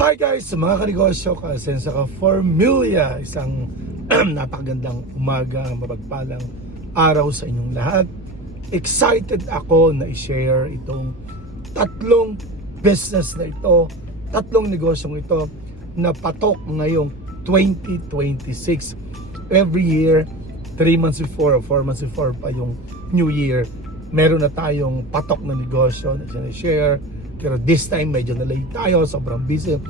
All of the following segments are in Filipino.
Hi guys, mga kanegosyo, kasensa ka Formula, isang napakagandang umaga, mapagpalang araw sa inyong lahat. Excited ako na i-share itong tatlong business na ito, tatlong negosyong ito na patok ngayong 2026. Every year, 3 months before or 4 months before pa yung New Year, meron na tayong patok na negosyo na sinashare. Pero this time medyo na-late tayo, sobrang busy.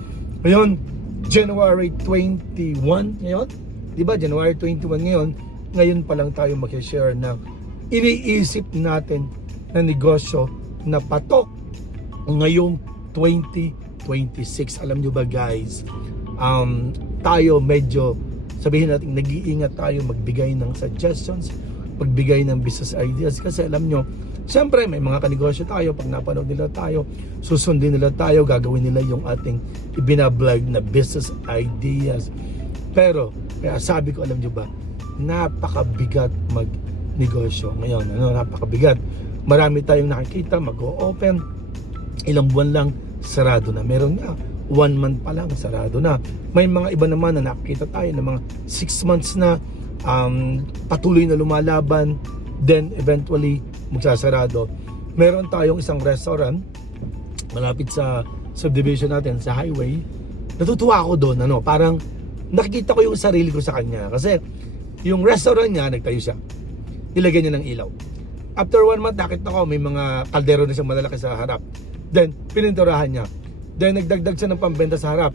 Ngayon, January 21 ngayon, di ba? January 21 ngayon pa lang tayo mag-share ng iniisip natin na negosyo na patok ngayong 2026. Alam nyo ba guys, tayo medyo, sabihin natin, nag-iingat tayo magbigay ng suggestions, magbigay ng business ideas kasi alam nyo, siyempre may mga kanegosyo tayo, pag napanood nila tayo, susundin nila tayo, gagawin nila yung ating ibinablog na business ideas. Pero, kaya sabi ko, alam nyo ba, napakabigat magnegosyo ngayon. Napakabigat. Marami tayong nakikita, mag-o-open, ilang buwan lang, sarado na. Meron nga, 1 month pa lang, sarado na. May mga iba naman na nakikita tayo ng mga 6 months na, patuloy na lumalaban, then eventually magsasarado. Meron tayong isang restaurant malapit sa subdivision natin sa highway. Natutuwa ako doon, parang nakikita ko yung sarili ko sa kanya kasi yung restaurant niya, nagtayo siya, nilagyan niya ng ilaw. After 1 month, nakita ko may mga kaldero na siyang malalaki sa harap, then pininturahan niya, then nagdagdag siya ng pambenta sa harap,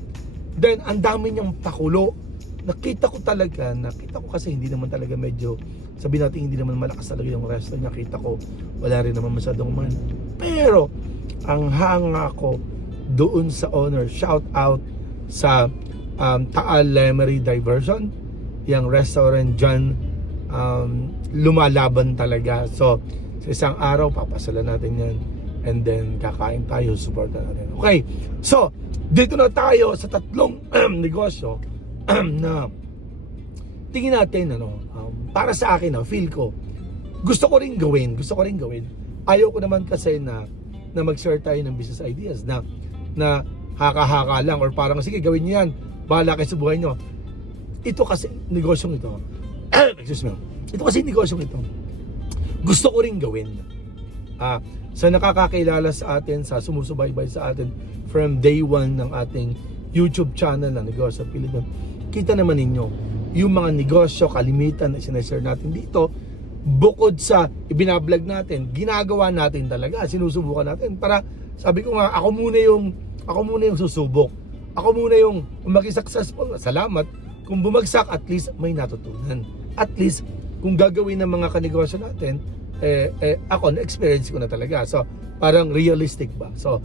then ang dami niyang pakulo. Nakita ko kasi hindi naman talaga medyo, sabi natin hindi naman malakas talaga yung resto niya. Kita ko wala rin naman masyadong man. Pero ang hanga ko doon sa owner, shout out sa Taal Lemery Diversion, yung restaurant dyan, lumalaban talaga. So sa isang araw papasala natin yan, and then kakain tayo, support natin. Okay, so dito na tayo sa tatlong negosyo na tingin natin, para sa akin, feel ko gusto ko rin gawin. Ayaw ko naman kasi na mag-share tayo ng business ideas na haka-haka lang or parang sige gawin niyo yan, bahala kayo sa buhay nyo. Ito kasi negosyong ito excuse me, ito kasi negosyong ito gusto ko rin gawin. Sa nakakakilala sa atin, sa sumusubaybay sa atin from day 1 ng ating YouTube channel na Negosyo Pilipinas, kita naman ninyo yung mga negosyo, kalimitan na sinashare natin dito, bukod sa ibinablog natin, ginagawa natin talaga, sinusubukan natin. Para, sabi ko nga, ako muna yung susubok. Ako muna yung maging successful. Salamat. Kung bumagsak, at least may natutunan. At least, kung gagawin ng mga kanegosyo natin, ako, na-experience ko na talaga. So, parang realistic ba? So,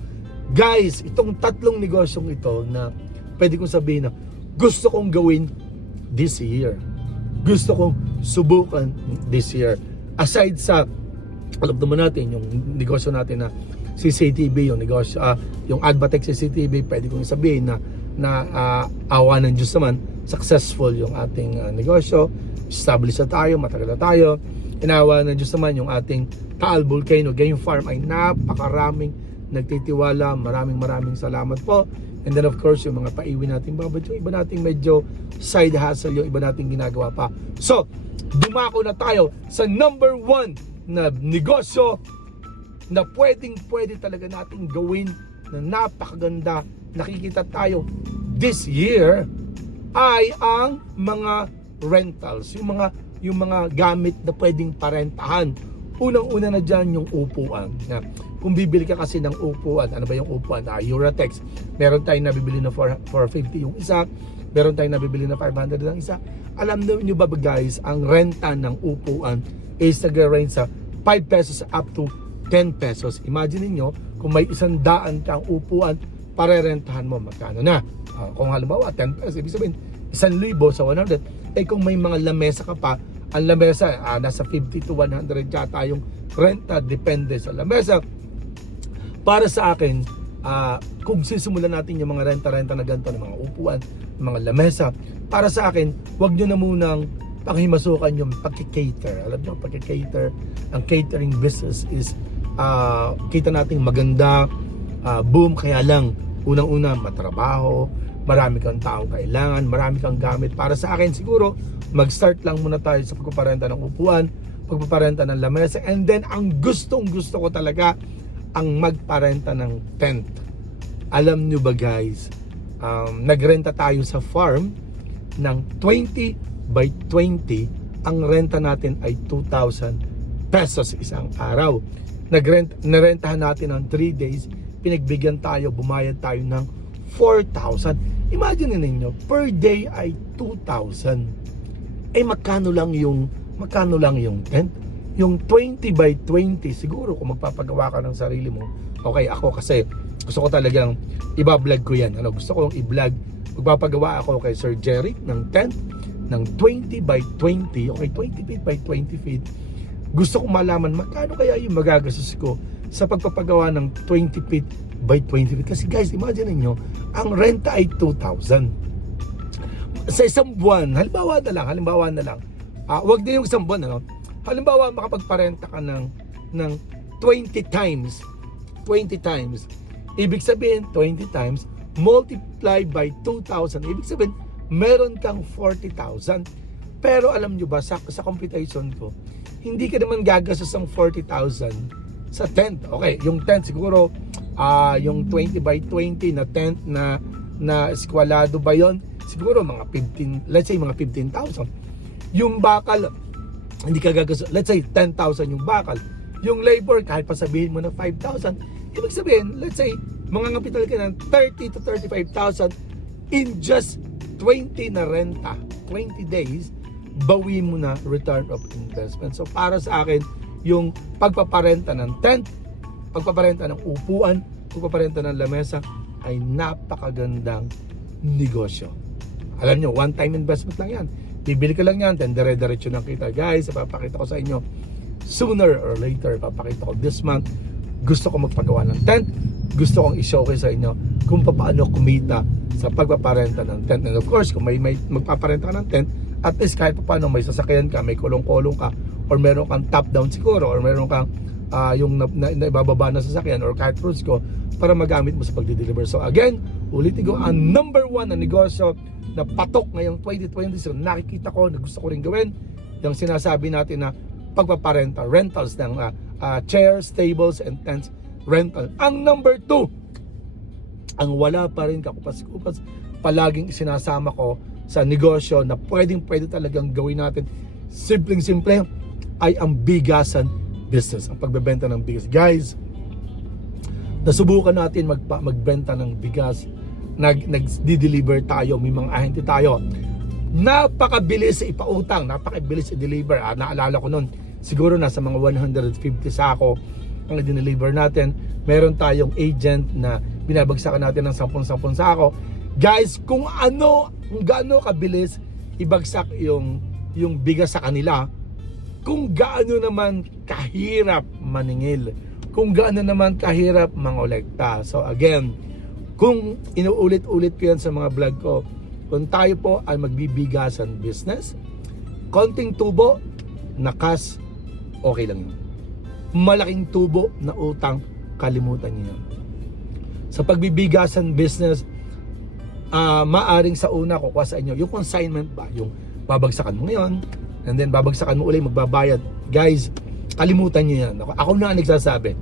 guys, itong tatlong negosyong ito na pwede kong sabihin na gusto kong gawin this year. Gusto kong subukan this year. Aside sa, alam naman natin, yung negosyo natin na CCTV, yung negosyo, yung Advatech CCTV, pwede kong sabihin na awa ng Diyos naman, successful yung ating negosyo. Established na tayo, matagal na tayo. Inawa ng Diyos naman yung ating Taal Volcano Game Farm ay napakaraming nagtitiwala. Maraming salamat po. And then of course yung mga paiwi nating babad, yung iba nating medyo side hustle, yung iba nating ginagawa pa. So dumako na tayo sa number 1 na negosyo na pwede talaga nating gawin, na napakaganda, nakikita tayo this year, ay ang mga rentals, yung mga gamit na pwedeng parentahan. Unang-una na dyan yung upuan. Kung bibili ka kasi ng upuan, ano ba yung upuan? Uratex. Meron tayong nabibili na 450 yung isa. Meron tayong nabibili na 500 ang isa. Alam nyo ba guys, ang renta ng upuan is nag-range sa 5 pesos up to 10 pesos. Imagine niyo kung may 100 kang upuan, parerentahan mo, magkano na? Kung halimbawa 10 pesos, ibig sabihin 1,000 sa 100. Kung may mga lamesa ka pa, ang lamesa, nasa 50 to 100 yata yung renta, depende sa lamesa. Para sa akin, kung sisimulan natin yung mga renta-renta na ganito, ng mga upuan, ng mga lamesa, para sa akin, wag nyo na munang panghimasukan yung pagkikater. Alam nyo, pagkikater, ang catering business is, kita natin maganda, boom, kaya lang, Unang-una, matrabaho, marami kang taong kailangan, marami kang gamit. Para sa akin siguro, mag-start lang muna tayo sa pagpaparenta ng upuan, pagpaparenta ng lamesa, and then ang gusto ko talaga, ang magparenta ng tent. Alam nyo ba guys, nagrenta tayo sa farm ng 20 by 20, ang renta natin ay 2,000 pesos isang araw. Narentahan natin ng 3 days, pinagbigyan tayo, bumayad tayo ng 4,000. Imagine ninyo, per day ay 2,000. Magkano lang yung tent? Yung 20 by 20, siguro kung magpapagawa ka ng sarili mo. Okay, ako kasi gusto ko talagang iba-vlog ko yan. Gusto ko i-vlog. Magpapagawa ako kay Sir Jerry ng tent ng 20 by 20, okay, 20 feet by 20 feet. Gusto kong malaman magkano kaya yung magagastos ko sa pagpapagawa ng 20 feet by 20 feet. Kasi guys, imagine niyo, ang renta ay 2,000. Sa isang buwan, halimbawa na lang, wag din yung isang buwan, halimbawa makapagparenta ka ng 20 times, ibig sabihin 20 times multiply by 2,000, ibig sabihin meron kang 40,000. Pero alam nyo ba, sa computation ko, hindi ka naman gagastos ng 40,000 sa tent. Okay, yung tent siguro, yung 20 by 20 na tent na eskwalado ba yon? Siguro mga 15, let's say mga 15,000. Yung bakal, hindi ka gagastos, let's say 10,000 yung bakal. Yung labor, kahit pa sabihin mo na 5,000, ibig sabihin, let's say, mga kapital ka ng 30 to 35,000 in just 20 na renta, 20 days, bawi mo na return of investment. So para sa akin, yung pagpaparenta ng tent, pagpaparenta ng upuan, pagpaparenta ng lamesa ay napakagandang negosyo. Alam nyo, one time investment lang yan. Bibili ka lang yan, then dire-diretso ng kita. Guys, papakita ko sa inyo, sooner or later, papakita ko this month, gusto ko magpagawa ng tent, gusto kong i-showcase sa inyo kung paano kumita sa pagpaparenta ng tent. And of course, kung may magpaparenta ka ng tent, at least kahit paano may sasakyan ka, may kulong-kulong ka, or meron kang top-down siguro, or meron kang yung naibababa na sasakyan, or kahit cruise ko, para magamit mo sa pagdi-deliver. So again, ulitin ko, ang number 1 na negosyo na patok ngayong 2020, so nakikita ko, na gusto ko rin gawin, yung sinasabi natin na pagpaparenta, rentals ng chairs, tables, and tents rental. Ang number 2, ang wala pa rin kakupas-kupas, palaging sinasama ko sa negosyo na pwede talagang gawin natin, simpleng-simple, ay ang bigasan business, ang pagbebenta ng bigas. Guys, nasubukan natin magbenta ng bigas, nag-deliver tayo, may mga ahente tayo, napakabilis ipautang, napakabilis i-deliver. Naalala ko nun, siguro nasa mga 150 sako ang i-deliver natin. Meron tayong agent na binabagsakan natin ng 10 sako. Guys, kung gaano kabilis ibagsak yung bigas sa kanila, kung gaano naman kahirap maningil, kung gaano naman kahirap mangolekta. So again, kung inuulit-ulit ko yan sa mga vlog ko, kung tayo po ay magbibigasan business, konting tubo na cash, okay lang yun. Malaking tubo na utang, kalimutan niyo yun. Sa pagbibigasan business, maaring sa una kukuha sa inyo yung consignment ba, yung babagsakan mo ngayon and then babagsakan mo ulit, magbabayad. Guys, kalimutan niyo yan. Ako na nagsasabi,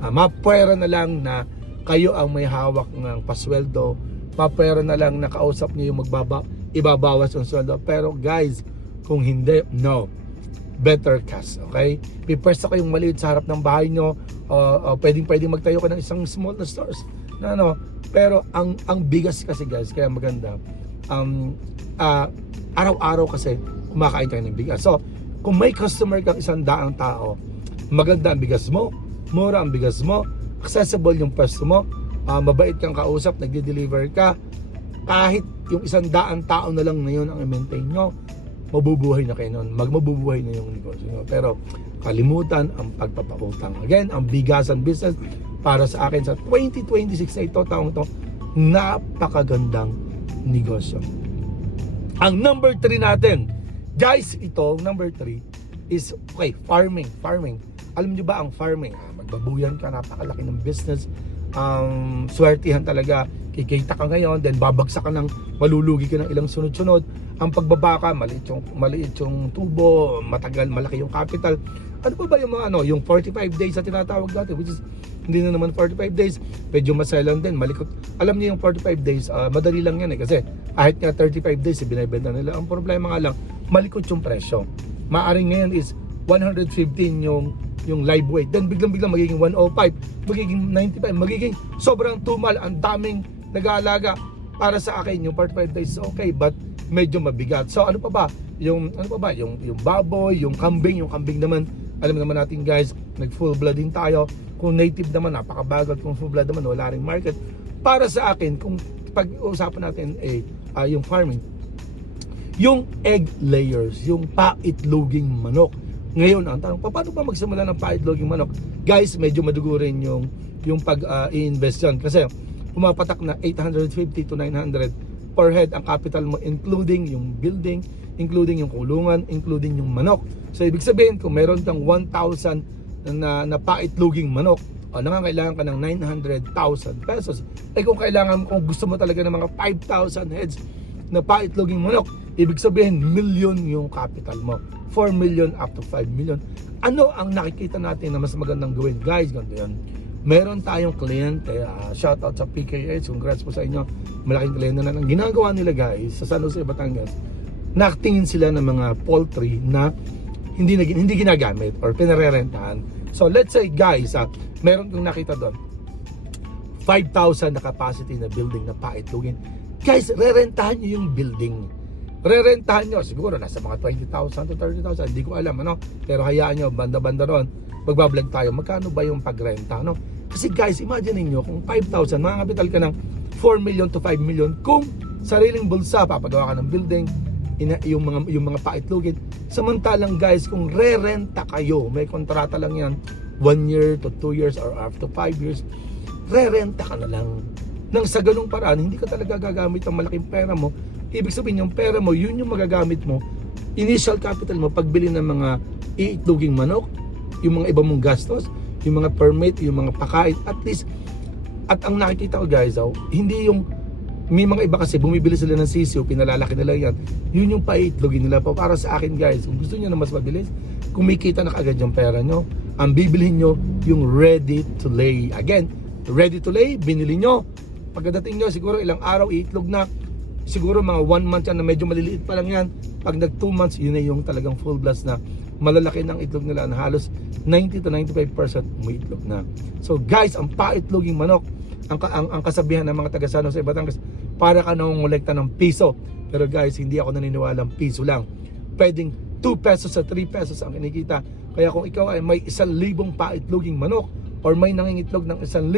mapwera na lang na kayo ang may hawak ng pasweldo, mapwera na lang na kausap niyo yung ibabawas yung sweldo. Pero guys, kung hindi, no, better cash, okay? Pipwesto kayong maliit sa harap ng bahay nyo, pwedeng magtayo ka ng isang small na stores na pero ang bigas kasi guys, kaya maganda, araw-araw kasi kumakain tayo ng bigas. So kung may customer kang 100 tao, maganda ang bigas mo, mura ang bigas mo, accessible yung pwesto mo, mabait kang kausap, nagde-deliver ka, kahit yung 100 tao na lang na yun ang i-maintain nyo, mabubuhay na kayo nun, mabubuhay na yung negosyo nyo. Pero kalimutan ang pagpapautang. Again, ang bigasan business para sa akin sa 2026 na ito, taong ito, napakagandang negosyo. Ang number 3 natin, guys, ito, number 3 is, okay, farming. Alam nyo ba ang farming? Magbabuyan ka, napakalaki ng business, swertihan talaga. kikita ka ngayon, then babagsak ka ng, malulugi ka ng ilang sunod-sunod. Ang pagbabaka, maliit yung tubo, matagal, malaki yung capital. Ano pa ba yung mga yung 45 days na tinatawag natin, which is hindi na naman 45 days, medyo maselang din, malikot. Alam niyo yung 45 days, madali lang yan kasi kahit nga 35 days binibenta nila. Ang problema nga lang, malikot yung presyo. Maaring ngayon is 115 yung live weight, then biglang magiging 105, magiging 95, magiging sobrang tumal. Ang daming nag-aalaga. Para sa akin yung 45 days is okay, but medyo mabigat. So ano pa ba yung baboy, yung kambing naman, alam naman natin guys, nag full blood din tayo. Kung native naman, napakabagal. Kung full blood naman, wala ring market. Para sa akin, kung pag-uusapan natin yung farming, yung egg layers, yung paitloging manok. Ngayon, ang tanong, paano ba magsimula ng paitloging manok? Guys, medyo madugo rin yung pag-i-invest dyan. Kasi pumapatak na 850 to 900 per head ang capital mo, including yung building, including yung kulungan, including yung manok. So, ibig sabihin, kung meron kang 1,000 na paitloging manok, nangangailangan ka ng 900,000 pesos. Kung gusto mo talaga ng mga 5,000 heads na paitloging manok, ibig sabihin, million yung capital mo. 4 million up to 5 million. Ano ang nakikita natin na mas magandang gawin? Guys, ganito yan. Meron tayong kliyente, shout out sa PKH, congrats po sa inyo. Malaking kliyente na. Ang ginagawa nila guys, sa San Jose, Batangas, nakatingin sila ng mga poultry na hindi ginagamit or pinarerentahan. So let's say guys, meron kong nakita doon 5,000 na capacity na building na paitlogin. Guys, rerentahan nyo yung building. Rerentahan nyo, siguro nasa mga 20,000 to 30,000, hindi ko alam pero hayaan nyo, banda-banda ron, magbablog tayo, magkano ba yung pagrenta, Kasi guys, imagine niyo kung 5,000, makakapital ka ng 4 million to 5 million kung sariling bulsa, papagawa ka ng building, yung mga paitlogin. Samantalang guys, kung re-renta kayo, may kontrata lang yan, 1 year to 2 years or after 5 years, re-renta ka na lang. Nang sa ganung paraan, hindi ka talaga gagamit ang malaking pera mo. Ibig sabihin, yung pera mo, yun yung magagamit mo, initial capital mo, pagbili ng mga iitloging manok, yung mga iba mong gastos, yung mga permit, yung mga pakain, at least. At ang nakikita ko guys, hindi yung, may mga iba kasi bumibili sila ng sisiyo, pinalalaki nila yan, yun yung paitlogin nila. Para sa akin guys, kung gusto nyo na mas mabilis, kumikita na kaagad yung pera nyo, ang bibilhin nyo yung ready to lay. Again, ready to lay, binili nyo, pagdating nyo siguro ilang araw iitlog na, siguro mga 1 month yan na medyo maliliit pa lang yan. Pag nag 2 months, yun na yung talagang full blast na malalaki ng itlog nila na halos 90 to 95% umiitlog na. So guys, ang paitloging manok, ang kasabihan ng mga taga San Jose, Batangas, para ka nangongolekta ng piso. Pero guys, hindi ako naniniwala ng piso lang. Pwedeng 2 pesos sa 3 pesos ang kinikita. Kaya kung ikaw ay may 1,000 paitloging manok or may nangingitlog ng 1,000,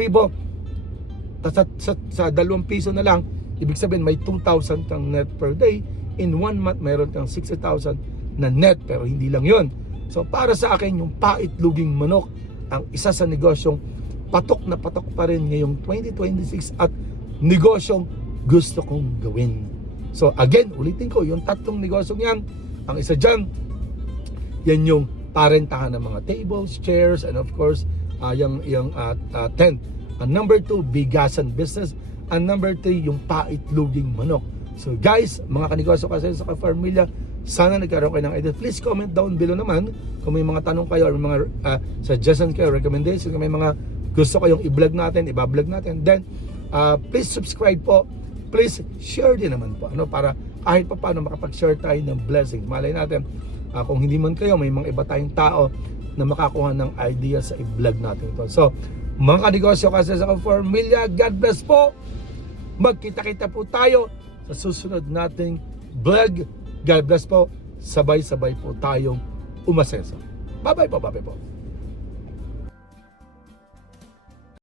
sa 2 piso na lang, ibig sabihin may 2,000 kang net per day. In 1 month, mayroon kang 60,000 na net, pero hindi lang yon. So para sa akin, yung paitloging manok ang isa sa negosyong patok na patok pa rin ngayong 2026 at negosyong gusto kong gawin. So again, ulitin ko, yung 3 negosyong yan, ang isa dyan, yan yung parentahan ng mga tables, chairs, and of course, yung tent. And number 2, bigasan business. And number 3, yung paitloging manok. So guys, mga kanegosyo kasi sa Ka-Farmilla, sana nagkaroon kayo ng idea. Please comment down below naman kung may mga tanong kayo or may mga suggestion kayo, recommendation, kung may mga gusto kayong i-vlog natin, i-vlog natin. Then, please subscribe po. Please share din naman po. Para kahit pa paano makapag-share tayo ng blessings. Malay natin, kung hindi man kayo, may mga iba tayong tao na makakuha ng idea sa i-vlog natin ito. So, mga kanegosyo kasi sa Ka-Farmilla, God bless po. Magkita-kita po tayo sa susunod nating vlog. God bless po. Sabay-sabay po tayong umasenso. Bye-bye po.